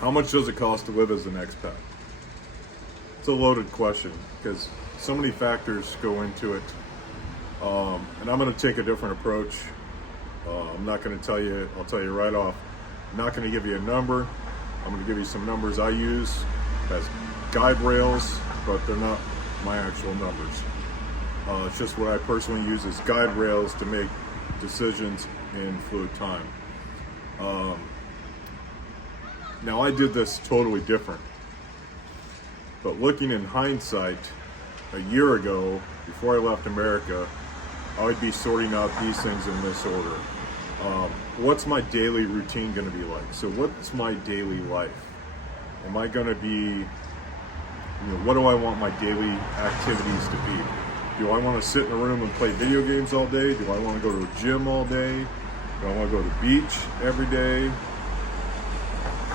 How much does it cost to live as an expat? It's a loaded question because so many factors go into it. And I'm going to take a different approach. I'm not going to tell you, I'll tell you right off, I'm not going to give you a number. I'm going to give you some numbers I use as guide rails, but they're not my actual numbers. It's just what I personally use as guide rails to make decisions in fluid time. Now I did this totally different, but looking in hindsight, a year ago, before I left America, I would be sorting out these things in this order. What's my daily routine going to be like? So what's my daily life? Am I going to be, what do I want my daily activities to be? Do I want to sit in a room and play video games all day? Do I want to go to a gym all day? Do I want to go to the beach every day?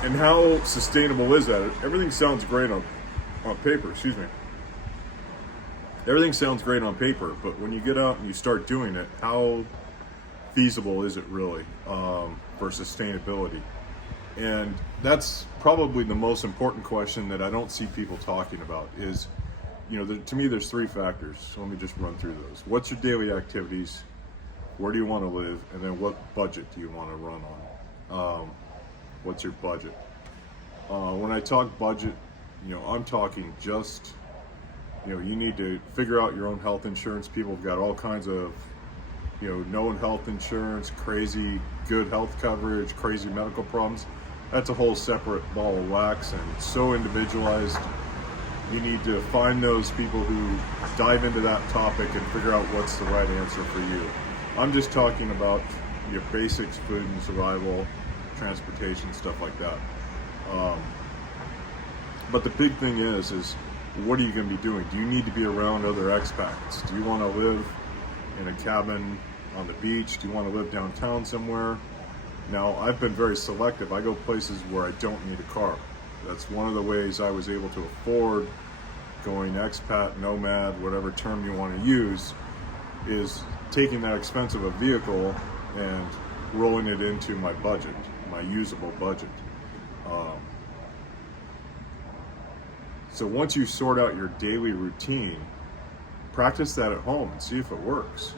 And how sustainable is that? Everything sounds great on paper, excuse me. Everything sounds great on paper, but when you get out and you start doing it, how feasible is it really for sustainability? And that's probably the most important question that I don't see people talking about is, to me there's three factors. So let me just run through those. What's your daily activities? Where do you want to live? And then what budget do you want to run on? What's your budget? When I talk budget, I'm talking just, you need to figure out your own health insurance. People have got all kinds of, known health insurance, crazy good health coverage, crazy medical problems. That's a whole separate ball of wax and so individualized. You need to find those people who dive into that topic and figure out what's the right answer for you. I'm just talking about your basics, food and survival, transportation, stuff like that. But the big thing is what are you going to be doing? Do you need to be around other expats? Do you want to live in a cabin on the beach? Do you want to live downtown somewhere? Now, I've been very selective. I go places where I don't need a car. That's one of the ways I was able to afford going expat, nomad, whatever term you want to use, is taking that expensive a vehicle and rolling it into my budget, my usable budget. So once you sort out your daily routine, practice that at home and see if it works.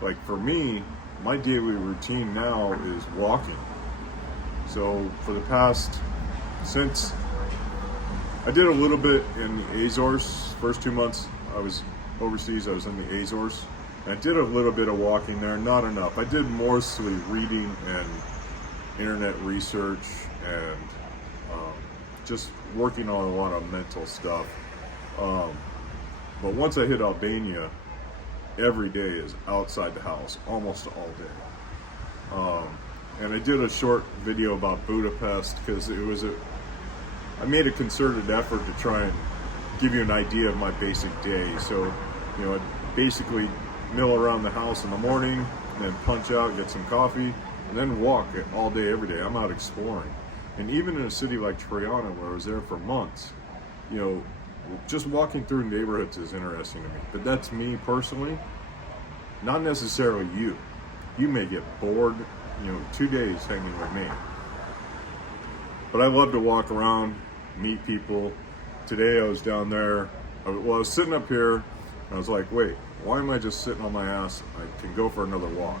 Like for me, my daily routine now is walking. So for the since I did a little bit in the Azores, first 2 months I was overseas, I was in the Azores. And I did a little bit of walking there, not enough. I did mostly reading and internet research and just working on a lot of mental stuff. But once I hit Albania, every day is outside the house, almost all day. And I did a short video about Budapest because I made a concerted effort to try and give you an idea of my basic day. So, I'd basically mill around the house in the morning, and then punch out, get some coffee, and then walk it all day, every day. I'm out exploring. And even in a city like Tirana, where I was there for months, just walking through neighborhoods is interesting to me. But that's me personally, not necessarily you. You may get bored, 2 days hanging with me. But I love to walk around, meet people. Today I was down there, I was sitting up here, and I was like, wait, why am I just sitting on my ass? I can go for another walk.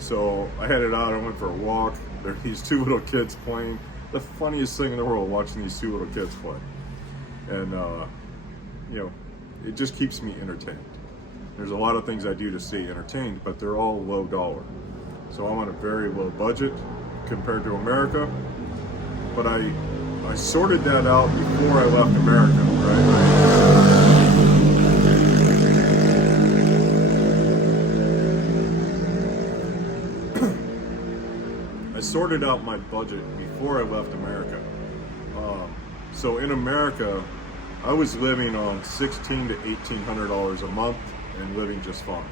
So I headed out, I went for a walk. There are these two little kids playing. The funniest thing in the world, watching these two little kids play. And, it just keeps me entertained. There's a lot of things I do to stay entertained, but they're all low dollar. So I'm on a very low budget compared to America. But I sorted that out before I left America, right? I sorted out my budget before I left America. So in America, I was living on $1,600 to $1,800 a month and living just fine.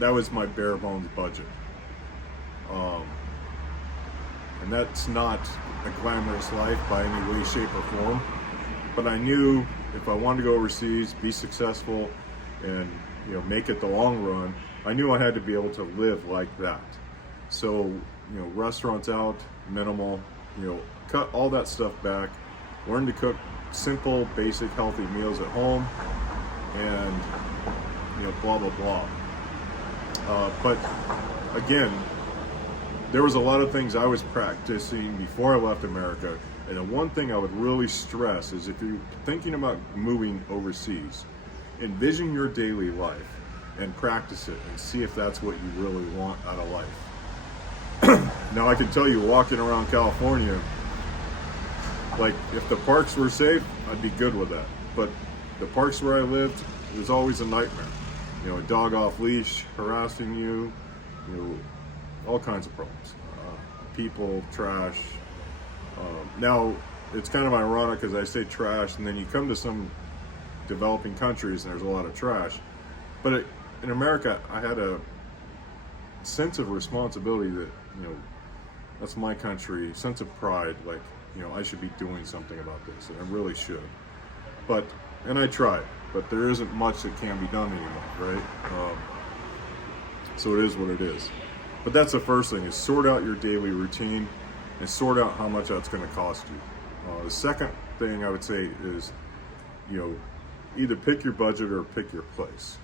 That was my bare bones budget. And that's not a glamorous life by any way, shape, or form. But I knew if I wanted to go overseas, be successful, and make it the long run, I knew I had to be able to live like that. So, restaurants out, minimal, cut all that stuff back, learn to cook simple, basic, healthy meals at home, and, blah, blah, blah. But again, there was a lot of things I was practicing before I left America. And the one thing I would really stress is if you're thinking about moving overseas, envision your daily life and practice it and see if that's what you really want out of life. Now, I can tell you, walking around California, like, if the parks were safe, I'd be good with that. But the parks where I lived, it was always a nightmare. A dog off leash harassing you, all kinds of problems. People, trash. Now, it's kind of ironic because I say trash, and then you come to some developing countries and there's a lot of trash. But in America, I had a sense of responsibility that, that's my country, sense of pride, like, I should be doing something about this, and I really should. And I tried, but there isn't much that can be done anymore, right? So it is what it is. But that's the first thing, is sort out your daily routine and sort out how much that's going to cost you. The second thing I would say is, either pick your budget or pick your place.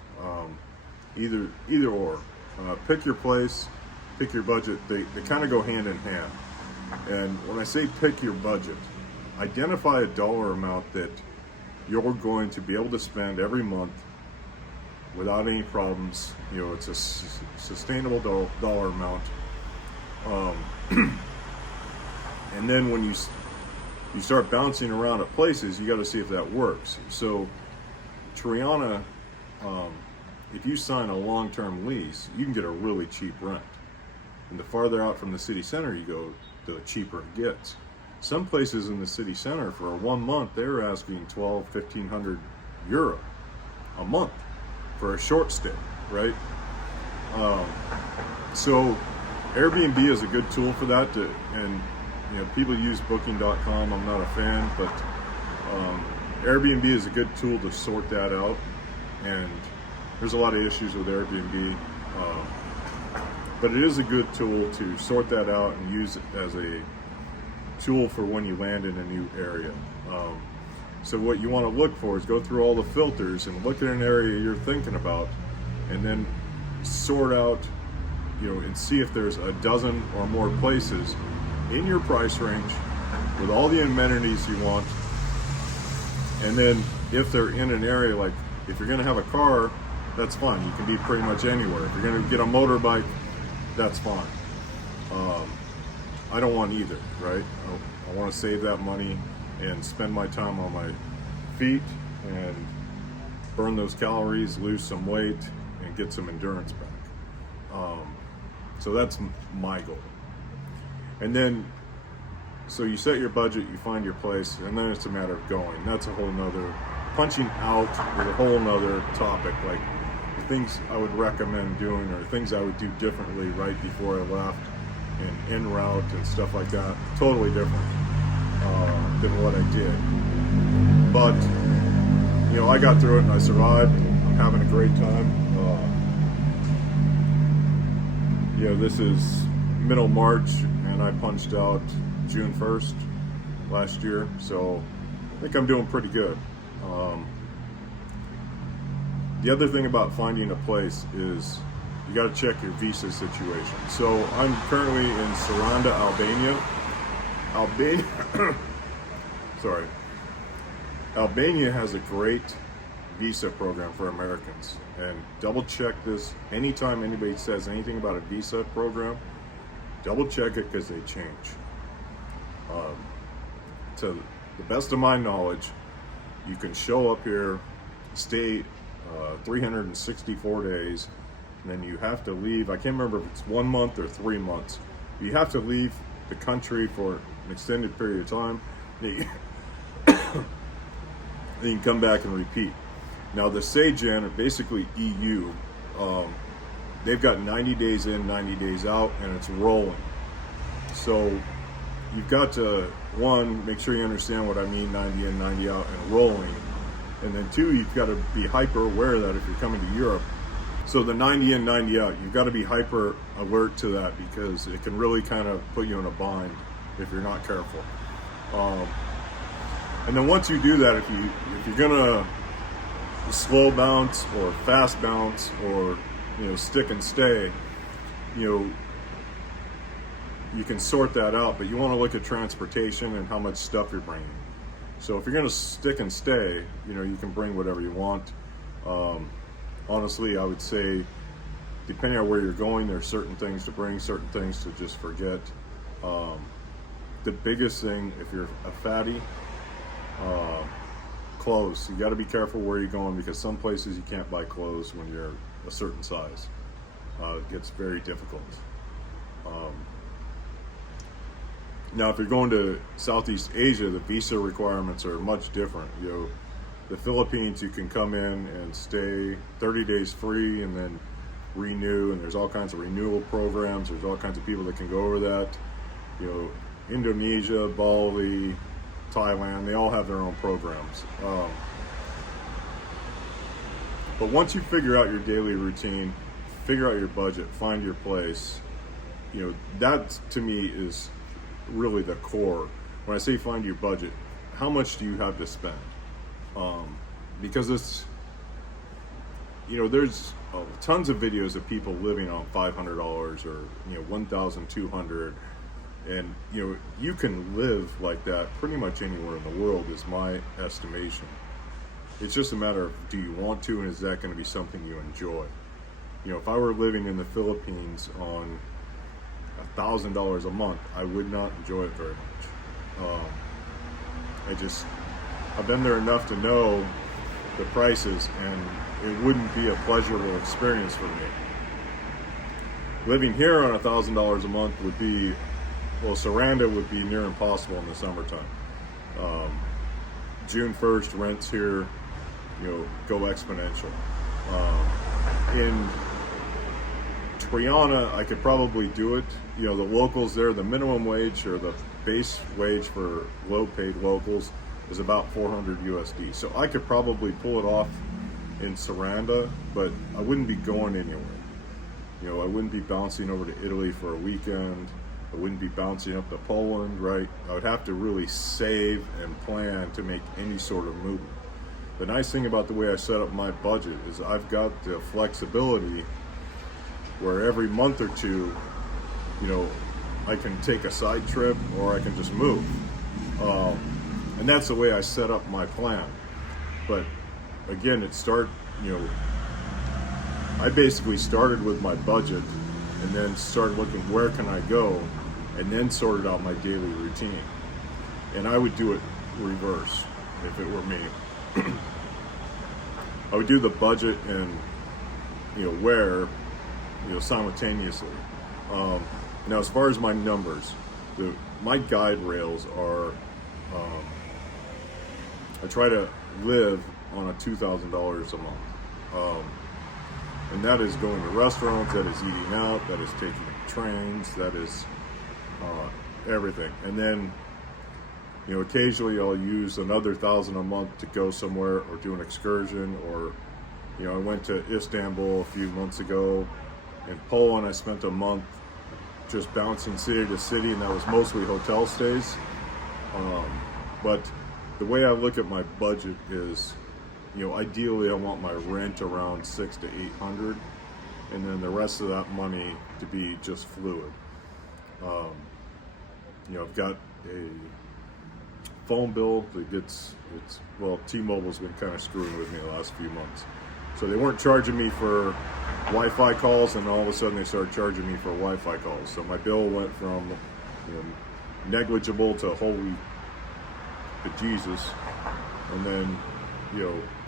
Either or. Pick your place, pick your budget. They kind of go hand in hand. And when I say pick your budget, identify a dollar amount that you're going to be able to spend every month without any problems. It's a sustainable dollar amount. And then when you start bouncing around at places, you got to see if that works. So Triana, if you sign a long-term lease, you can get a really cheap rent. And the farther out from the city center you go, the cheaper it gets. Some places in the city center, for 1 month, they're asking 1,500 euro a month for a short stay, right? So Airbnb is a good tool for that. And people use Booking.com. I'm not a fan, but Airbnb is a good tool to sort that out. And there's a lot of issues with Airbnb, but it is a good tool to sort that out and use it as a tool for when you land in a new area. So what you want to look for is go through all the filters and look at an area you're thinking about, and then sort out, and see if there's a dozen or more places in your price range with all the amenities you want. And then if they're in an area, like if you're going to have a car, that's fine. You can be pretty much anywhere. If you're going to get a motorbike, that's fine. I don't want either, right? I want to save that money and spend my time on my feet and burn those calories, lose some weight, and get some endurance back. So that's my goal. And then, so you set your budget, you find your place, and then it's a matter of going. That's a whole nother, punching out is a whole nother topic. Like the things I would recommend doing, or things I would do differently right before I left, and en route and stuff like that, totally different than what I did. But, I got through it and I survived. I'm having a great time. This is middle March, and I punched out June 1st last year, so I think I'm doing pretty good. The other thing about finding a place is you got to check your visa situation. So I'm currently in Saranda, Albania has a great visa program for Americans, and double check this anytime anybody says anything about a visa program. Double check it, because they change. To the best of my knowledge, you can show up here, stay 364 days, and then you have to leave. I can't remember if it's 1 month or 3 months. You have to leave the country for an extended period of time. Then you can come back and repeat. Now the SAGEN, or basically EU, they've got 90 days in, 90 days out, and it's rolling. So you've got to, one, make sure you understand what I mean, 90 in, 90 out, and rolling. And then two, you've got to be hyper aware that if you're coming to Europe, So the 90 in, 90 out, you've got to be hyper alert to that, because it can really kind of put you in a bind if you're not careful. And then once you do that, if you're gonna slow bounce or fast bounce, or stick and stay, you can sort that out. But you want to look at transportation and how much stuff you're bringing. So if you're gonna stick and stay, you can bring whatever you want. Honestly, I would say, depending on where you're going, there's certain things to bring, certain things to just forget. The biggest thing, if you're a fatty, clothes. You got to be careful where you're going, because some places you can't buy clothes when you're a certain size. It gets very difficult. Now, if you're going to Southeast Asia, the visa requirements are much different. The Philippines, you can come in and stay 30 days free and then renew, and there's all kinds of renewal programs. There's all kinds of people that can go over that. Indonesia, Bali, Thailand, they all have their own programs. But once you figure out your daily routine, figure out your budget, find your place, that to me is really the core. When I say find your budget, how much do you have to spend? Because it's, there's tons of videos of people living on $500 or $1,200, and you can live like that pretty much anywhere in the world, is my estimation. It's just a matter of, do you want to, and is that going to be something you enjoy? If I were living in the Philippines on $1,000 a month, I would not enjoy it very much. I've been there enough to know the prices, and it wouldn't be a pleasurable experience for me. Living here on $1,000 a month would be, Saranda would be near impossible in the summertime. June 1st, rents here, go exponential. In Triana, I could probably do it. The locals there, the minimum wage or the base wage for low-paid locals is about 400 USD. So I could probably pull it off in Saranda, but I wouldn't be going anywhere. I wouldn't be bouncing over to Italy for a weekend. I wouldn't be bouncing up to Poland, right? I would have to really save and plan to make any sort of movement. The nice thing about the way I set up my budget is I've got the flexibility where every month or two, I can take a side trip or I can just move. And that's the way I set up my plan. But again, I basically started with my budget and then started looking, where can I go, and then sorted out my daily routine. And I would do it reverse if it were me. I would do the budget and where simultaneously. Now, as far as my numbers, my guide rails are, I try to live on a $2,000 a month. And that is going to restaurants, that is eating out, that is taking trains, that is everything. And then, occasionally I'll use another $1,000 a month to go somewhere or do an excursion, or, I went to Istanbul a few months ago. In Poland, I spent a month just bouncing city to city, and that was mostly hotel stays. But the way I look at my budget is, ideally I want my rent around $600 to $800, and then the rest of that money to be just fluid. I've got a phone bill that T-Mobile's been kind of screwing with me the last few months. So they weren't charging me for Wi-Fi calls, and all of a sudden they started charging me for Wi-Fi calls. So my bill went from negligible to holy bejesus, and then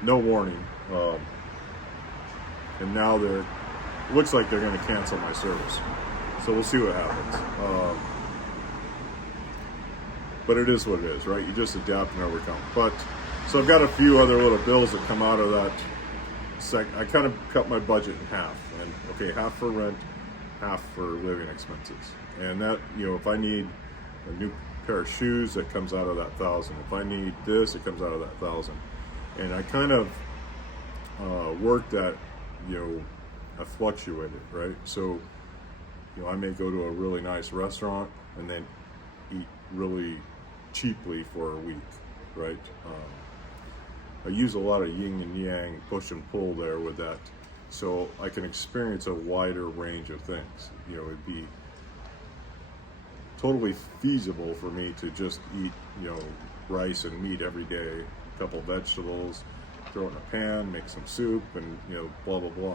no warning. And now it looks like they're going to cancel my service. So we'll see what happens. But it is what it is, right? You just adapt and overcome. So I've got a few other little bills that come out of that. I kind of cut my budget in half, and half for rent, half for living expenses. And that, if I need a new pair of shoes, that comes out of that $1,000. If I need this, it comes out of that $1,000. And I kind of work that, I fluctuate it, right? So, I may go to a really nice restaurant and then eat really cheaply for a week, right? I use a lot of yin and yang, push and pull there with that, so I can experience a wider range of things. It'd be totally feasible for me to just eat, rice and meat every day, a couple vegetables, throw it in a pan, make some soup, and blah blah blah.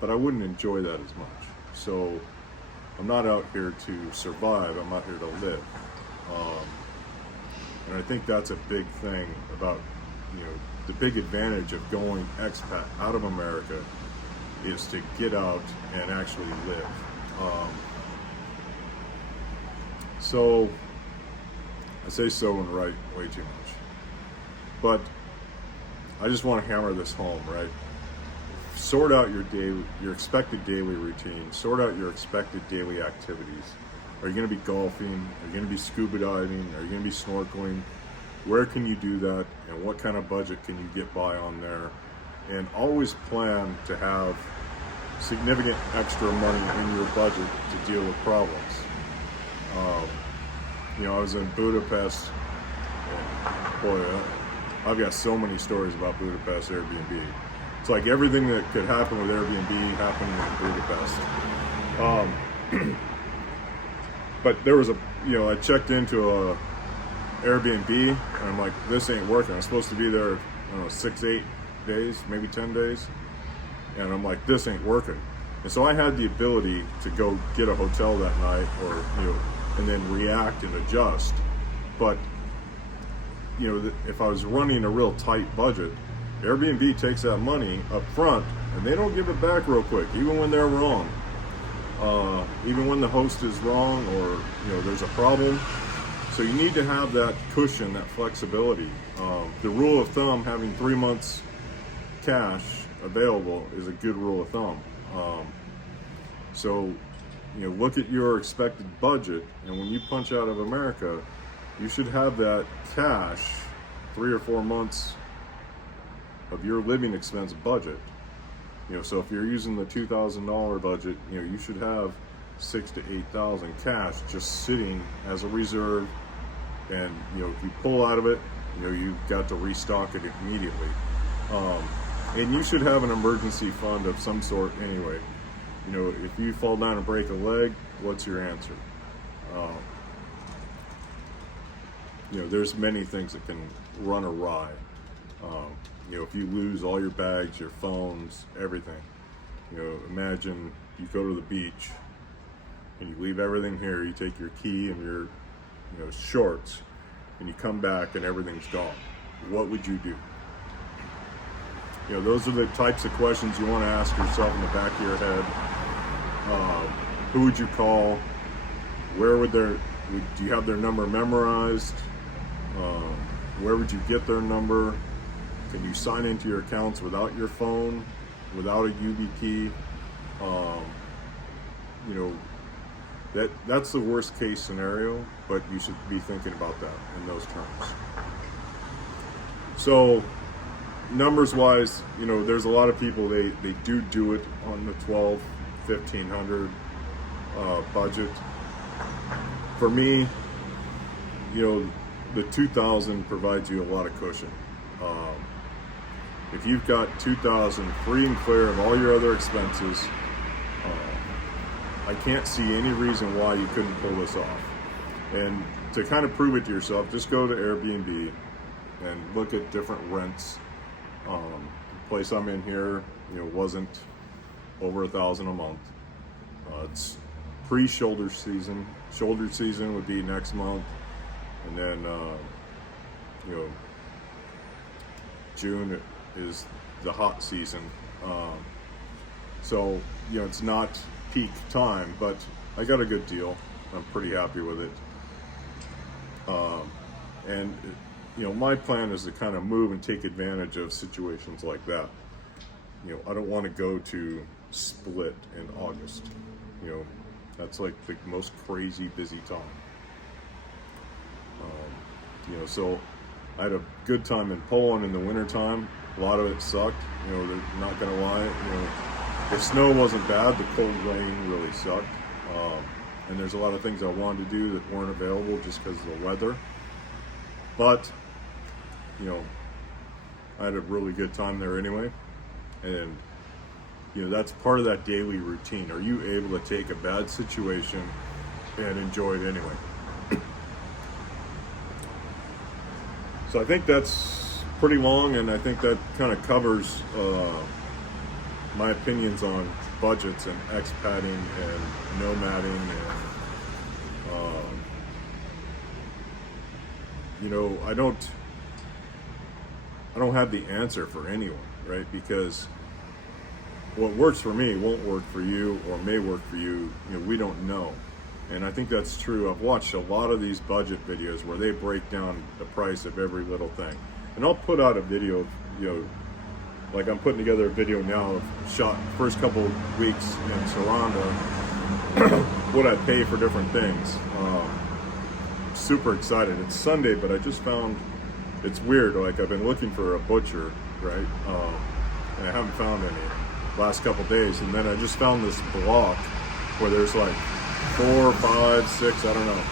But I wouldn't enjoy that as much. So I'm not out here to survive. I'm out here to live. And I think that's a big thing about, the big advantage of going expat out of America is to get out and actually live. So I say so and write way too much. But I just want to hammer this home, right? Sort out your expected daily routine. Sort out your expected daily activities. Are you going to be golfing? Are you going to be scuba diving? Are you going to be snorkeling? Where can you do that? And what kind of budget can you get by on there? And always plan to have significant extra money in your budget to deal with problems. I was in Budapest. And boy, I've got so many stories about Budapest Airbnb. It's like everything that could happen with Airbnb happened in Budapest. But there was I checked into a Airbnb and I'm like, this ain't working. I'm supposed to be there, 6-8 days, maybe 10 days. And I'm like, this ain't working. And so I had the ability to go get a hotel that night or, and then react and adjust. But, if I was running a real tight budget, Airbnb takes that money up front and they don't give it back real quick, even when they're wrong. Even when the host is wrong or, there's a problem. So you need to have that cushion, that flexibility. The rule of thumb, having 3 months cash available is a good rule of thumb. So, look at your expected budget, and when you punch out of America, you should have that cash 3 or 4 months of your living expense budget. So if you're using the $2,000 budget, you should have $6,000 to $8,000 cash just sitting as a reserve. And if you pull out of it, you've got to restock it immediately. And you should have an emergency fund of some sort anyway. If you fall down and break a leg, what's your answer? There's many things that can run awry. If you lose all your bags, your phones, everything, imagine you go to the beach and you leave everything here, you take your key and your, shorts, and you come back and everything's gone. What would you do? Those are the types of questions you want to ask yourself in the back of your head. Who would you call? Do you have their number memorized? Where would you get their number? Can you sign into your accounts without your phone, without a YubiKey? That's the worst case scenario, but you should be thinking about that in those terms. So, numbers wise, there's a lot of people, they do it on the 1,500 budget. For me, the 2,000 provides you a lot of cushion. If you've got 2,000 free and clear of all your other expenses, I can't see any reason why you couldn't pull this off. And to kind of prove it to yourself, just go to Airbnb and look at different rents. The place I'm in here, wasn't over $1,000 a month. It's pre-shoulder season. Shoulder season would be next month, and then June is the hot season. So it's not peak time, but I got a good deal. I'm pretty happy with it. And my plan is to kind of move and take advantage of situations like that. I don't want to go to Split in August. That's like the most crazy busy time. So I had a good time in Poland in the wintertime. A lot of it sucked. They're not gonna lie. The snow wasn't bad. The cold rain really sucked. And there's a lot of things I wanted to do that weren't available just because of the weather. But, you know, I had a really good time there anyway. And, you know, that's part of that daily routine. Are you able to take a bad situation and enjoy it anyway? So I think that's pretty long, and I think that kind of covers my opinions on budgets and expatting and nomading and you know, I don't have the answer for anyone, right? Because what works for me won't work for you, or may work for you. You know, we don't know. And I think that's true. I've watched a lot of these budget videos where they break down the price of every little thing. And I'll put out a video of, you know, like I'm putting together a video now of shot first couple weeks in Saranda, what I pay for different things. Super excited. It's Sunday, but I just found, it's weird, like I've been looking for a butcher, right? And I haven't found any last couple days. And then I just found this block where there's like 4, 5, 6, I don't know.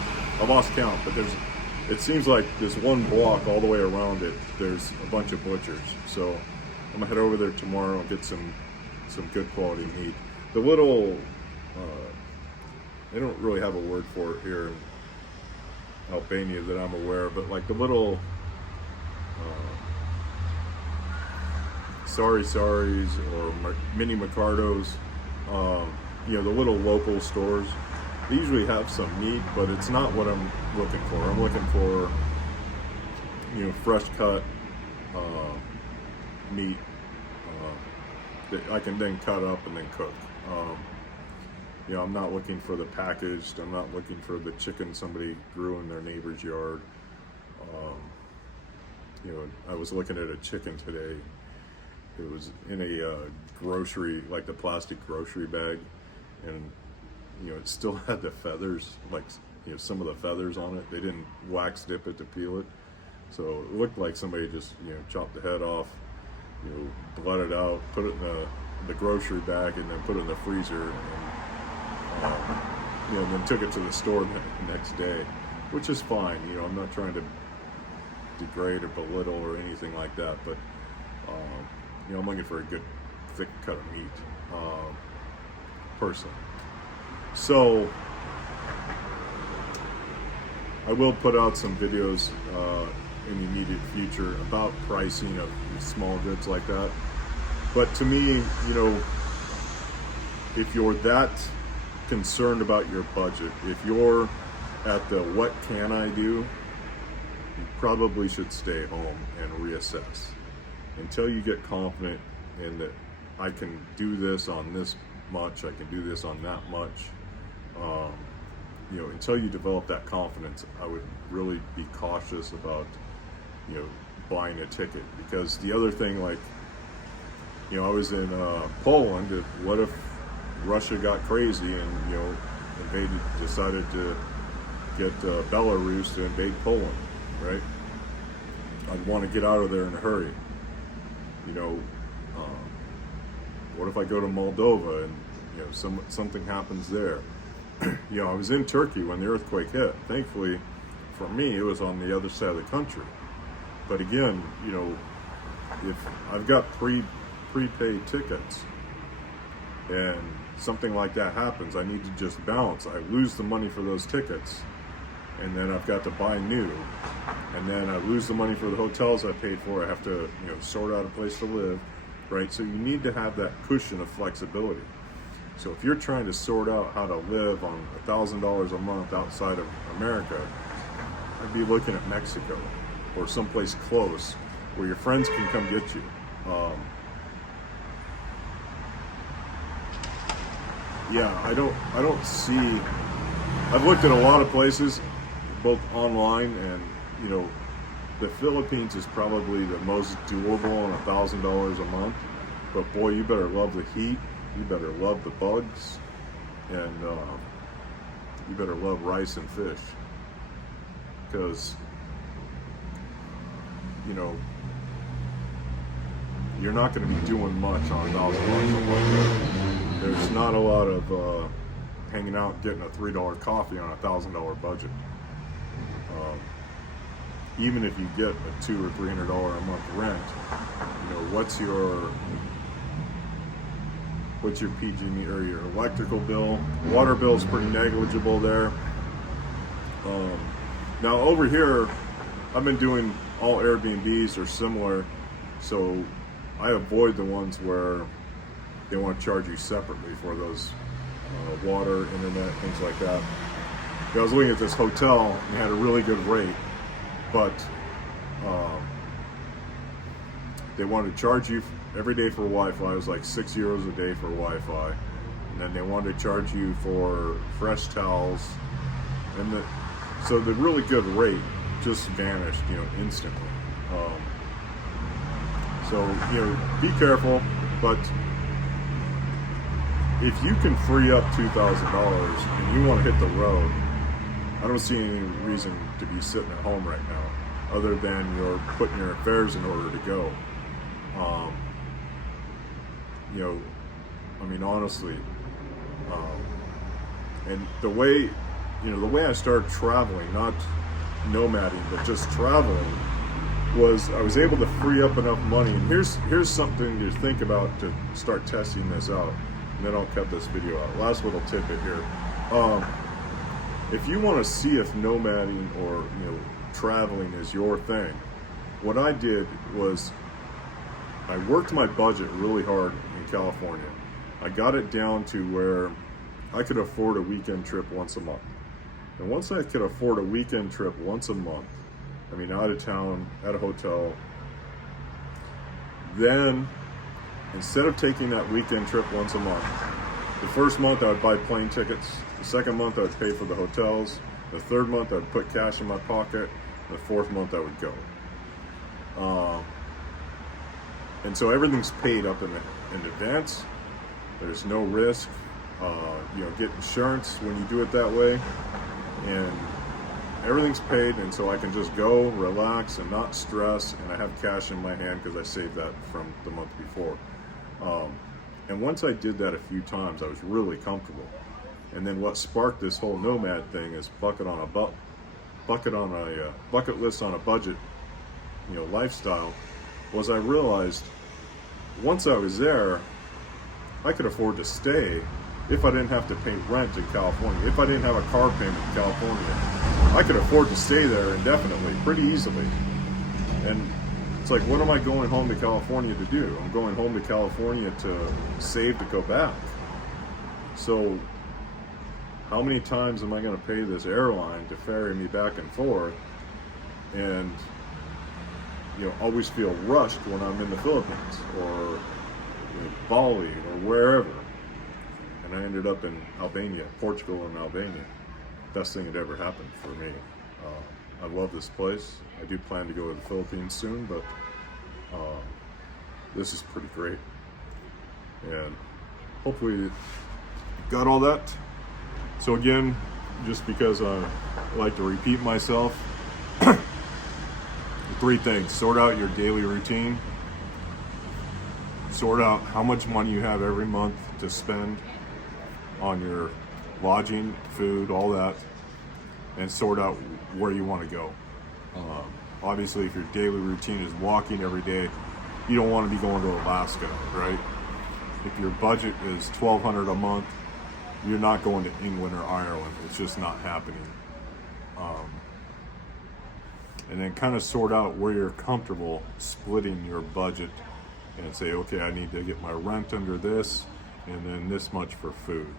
I lost count, but it seems like this one block all the way around it, there's a bunch of butchers. So I'm gonna head over there tomorrow and get some good quality meat. The little, they don't really have a word for it here in Albania that I'm aware of, but like the little saris or mini Mercados, you know, the little local stores, they usually have some meat, but it's not what I'm looking for. I'm looking for, you know, fresh cut meat that I can then cut up and then cook. You know, I'm not looking for the packaged. I'm not looking for the chicken somebody grew in their neighbor's yard. You know, I was looking at a chicken today. It was in a grocery, like the plastic grocery bag, and you know, it still had the feathers, like, you know, some of the feathers on it. They didn't wax dip it to peel it, so it looked like somebody just, you know, chopped the head off, you know, bled it out, put it in the grocery bag, and then put it in the freezer, and you know, then took it to the store the next day, which is fine. You know, I'm not trying to degrade or belittle or anything like that, but you know, I'm looking for a good thick cut of meat, personally. So I will put out some videos in the immediate future about pricing of small goods like that. But to me, you know, if you're that concerned about your budget, if you're at the what can I do, you probably should stay home and reassess until you get confident in that I can do this on this much, I can do this on that much. You know, until you develop that confidence, I would really be cautious about, you know, buying a ticket. Because the other thing, like, you know, I was in Poland. What if Russia got crazy and, you know, decided to get Belarus to invade Poland, right? I'd want to get out of there in a hurry. You know, what if I go to Moldova and, you know, something happens there? You know, I was in Turkey when the earthquake hit. Thankfully, for me, it was on the other side of the country. But again, you know, if I've got prepaid tickets and something like that happens, I need to just balance. I lose the money for those tickets, and then I've got to buy new, and then I lose the money for the hotels I paid for. I have to, you know, sort out a place to live, right? So you need to have that cushion of flexibility. So if you're trying to sort out how to live on $1,000 a month outside of America, I'd be looking at Mexico or someplace close where your friends can come get you. Yeah, I don't see. I've looked at a lot of places, both online and, you know, the Philippines is probably the most doable on $1,000 a month. But boy, you better love the heat. You better love the bugs, and you better love rice and fish, because, you know, you're not going to be doing much on $1,000. There's not a lot of hanging out getting a $3 coffee on a $1,000 budget. Even if you get a $200 or $300 a month rent, you know, what's your PG&E or your electrical bill? Water bill is pretty negligible there. Now over here, I've been doing all Airbnbs or similar, so I avoid the ones where they want to charge you separately for those water, internet, things like that. I was looking at this hotel and had a really good rate, but they wanted to charge you every day for Wi-Fi. It was like €6 a day for Wi-Fi, and then they wanted to charge you for fresh towels, and so the really good rate just vanished, you know, instantly. So, you know, be careful, but if you can free up $2,000 and you want to hit the road, I don't see any reason to be sitting at home right now, other than you're putting your affairs in order to go. You know, I mean, honestly, and the way I started traveling, not nomading, but just traveling, was I was able to free up enough money. And here's something to think about to start testing this out, and then I'll cut this video out. Last little tidbit here. If you want to see if nomading or, you know, traveling is your thing, what I did was I worked my budget really hard in California. I got it down to where I could afford a weekend trip once a month. And once I could afford a weekend trip once a month, I mean, out of town, at a hotel, then instead of taking that weekend trip once a month, the first month I would buy plane tickets, the second month I would pay for the hotels, the third month I would put cash in my pocket, and the fourth month I would go. And so everything's paid up in advance. There's no risk. You know, get insurance when you do it that way, and everything's paid, and so I can just go, relax, and not stress, and I have cash in my hand because I saved that from the month before. And once I did that a few times, I was really comfortable. And then what sparked this whole nomad thing is bucket list on a budget, you know, lifestyle, was I realized once I was there, I could afford to stay if I didn't have to pay rent in California. If I didn't have a car payment in California, I could afford to stay there indefinitely, pretty easily. And it's like, what am I going home to California to do? I'm going home to California to save to go back. So how many times am I going to pay this airline to ferry me back and forth, and, you know, always feel rushed when I'm in the Philippines or in Bali or wherever? And I ended up in Albania, Portugal and Albania. Best thing that ever happened for me. I love this place. I do plan to go to the Philippines soon, but this is pretty great. And hopefully you got all that. So again, just because I like to repeat myself, 3 things. Sort out your daily routine. Sort out how much money you have every month to spend on your lodging, food, all that, and sort out where you want to go. Obviously, if your daily routine is walking every day, you don't want to be going to Alaska, right? If your budget is $1,200 a month, you're not going to England or Ireland. It's just not happening. And then kind of sort out where you're comfortable splitting your budget and say, okay, I need to get my rent under this, and then this much for food.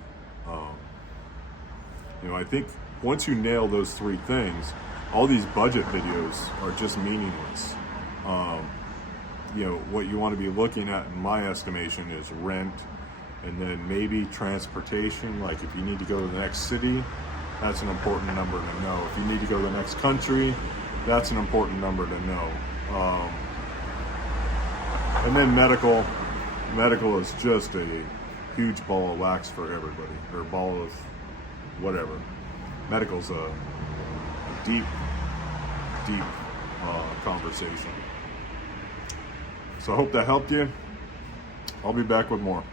You know, I think once you nail those 3 things, all these budget videos are just meaningless. You know, what you want to be looking at, in my estimation, is rent, and then maybe transportation. Like if you need to go to the next city, that's an important number to know. If you need to go to the next country, that's an important number to know. And then medical is just a huge ball of wax for everybody, or a ball of whatever. Medical's a deep conversation. So I hope that helped you. I'll be back with more.